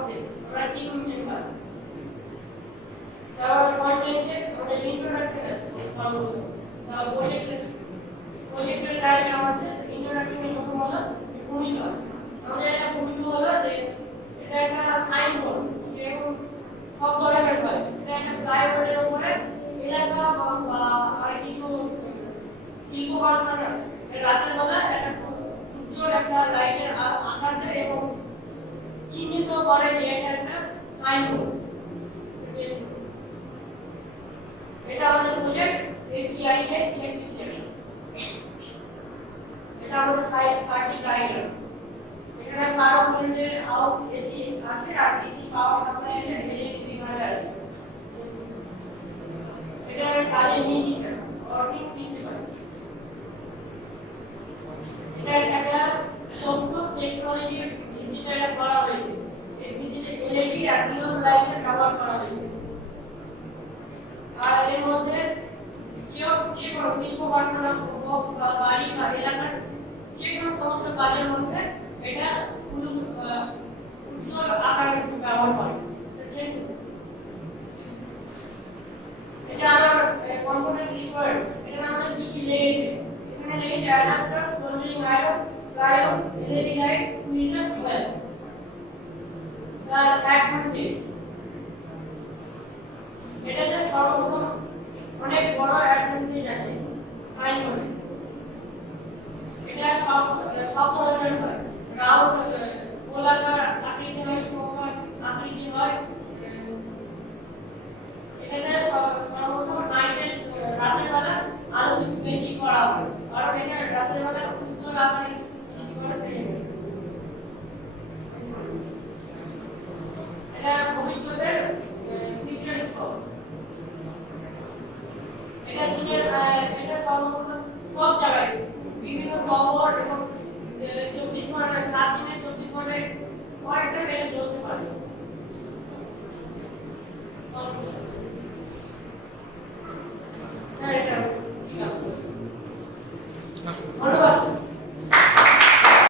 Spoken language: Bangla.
আছে আমরা টিম মেম্বার তারপর কন্টেন্টে আমাদের ইন্ট্রোডাকশন আছে সর্বপ্রথম প্রজেক্টের ডায়াগ্রাম আছে ইন্ট্রোডাকশনের প্রথম হলো ভূমিকা আমাদের একটা ভূমিকা হলো যে এটা একটা সাইনবোর্ড যেরকম সব ধরনের হয় এটা একটা প্লাইবোর্ডের উপরে এলাকা বা আর কিছু শিল্প কারখানা রাতের বেলা একটা উজ্জ্বল একটা লাইটের আকার দেয় এবং চিহ্নিত করে যে এটা একটা সাইনবোর্ড এটা আমাদের প্রজেক্ট এজিআই এর ইলেকট্রিসিটি এটা আমাদের সার্কিট ডায়াগ্রাম এখানে পাওয়ার পয়েন্টের আউট এসি আছে আর ডিসি পাওয়ার সাপ্লাই আছে এলইডি ডিভাইডার আছে এটা কাজের নীতি ওয়ার্কিং প্রিন্সিপাল এটা একটা তথ্য টেকনোলজির ভিত্তিতে এটা করা হয়েছে এর ভিত্তিতে এলইডি আর নিয়ন লাইটের ব্যবহার করা হয়েছে আর এর মধ্যে যে কোনো শিল্প কারখানা হোক বা বাড়ি বা এলাকার যে কোনো সমস্ত কাজের মধ্যে এটা উজ্জ্বল আকারে ব্যবহার করে এটা আমার কম্পোনেন্ট রিকোয়ার্ড এটা আমাদের কি কি লেগেছে এখানে লেগেছে adapter soldering iron plywood LED light কুইজার ওয়েল তার অ্যাডভান্টেজ এটাতে সর্বপ্রথম অনেক বড় অ্যাডভান্টেজ আছে সাইনবোর্ডে এটা সব ধরনের হয় রাউন্ড গোলাকার আকৃতি হয় চৌকার আকৃতি হয় এটাতে সর্বপ্রথম নাইটের রাতের বেলা আলো একটু বেশি করা হয় কারণ এটা রাতের বেলা উজ্জ্বল আকারে সৃষ্টি করে এটা ভবিষ্যতের ফিউচার স্কোপ এটা সর্বপ্রথম সব জায়গায় বিভিন্ন শহর এবং 24 ঘন্টা 7 দিনে 24 ঘন্টায় পর এটা চলতে পারে